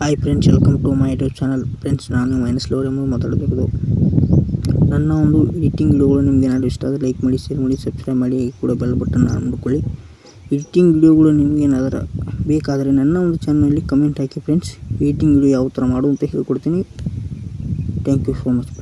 Hi friends, welcome to my YouTube channel. Friends, ನಾನು ಮೈನಸ್ ಲೋರ್ ಎಂಬ ಮಾತಾಡೋದು. ನನ್ನ ಒಂದು ಎಡಿಟಿಂಗ್ ವಿಡಿಯೋಗಳು ನಿಮಗೆ ಏನಾದರೂ ಇಷ್ಟ ಆದರೆ ಲೈಕ್ ಮಾಡಿ, ಶೇರ್ ಮಾಡಿ, ಸಬ್ಸ್ಕ್ರೈಬ್ ಮಾಡಿ, ಕೂಡ ಬೆಲ್ ಬಟನ್ ನೋಡ್ಕೊಳ್ಳಿ. ಎಡಿಟಿಂಗ್ ವಿಡಿಯೋಗಳು ನಿಮಗೆ ಏನಾದರೂ ಬೇಕಾದರೆ ನನ್ನ ಒಂದು ಚಾನಲಲ್ಲಿ ಕಮೆಂಟ್ ಹಾಕಿ ಫ್ರೆಂಡ್ಸ್. ಎಡಿಟಿಂಗ್ ವಿಡಿಯೋ ಯಾವ ಥರ ಮಾಡು ಅಂತ ಹೇಳ್ಕೊಡ್ತೀನಿ. Thank you so much.